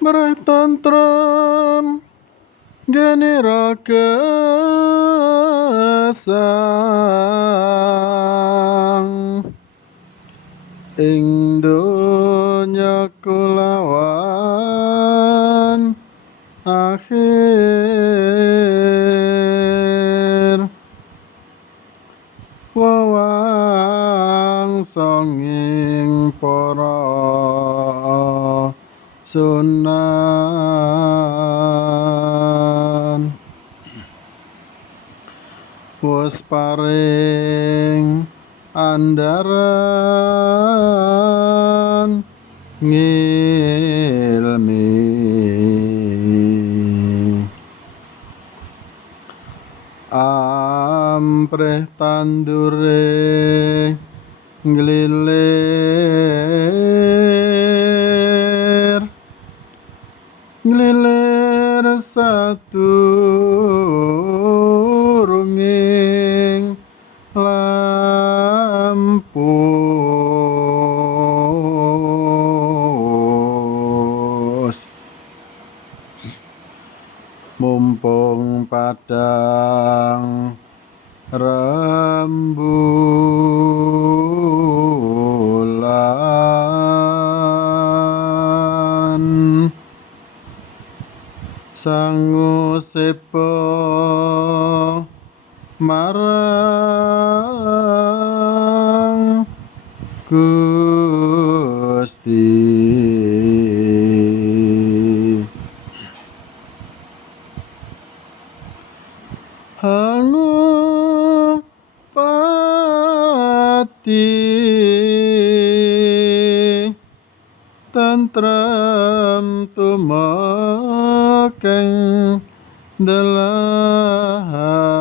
bertentrem gesang ing donya kulawan akhir wawangsanging para sunan wis paring andaran ngilmi ampreh tandure nglilir saturunging lampus mumpung padang rembulan sangu sepo marang Gusti Hanu pati tentrem tumekeng dalam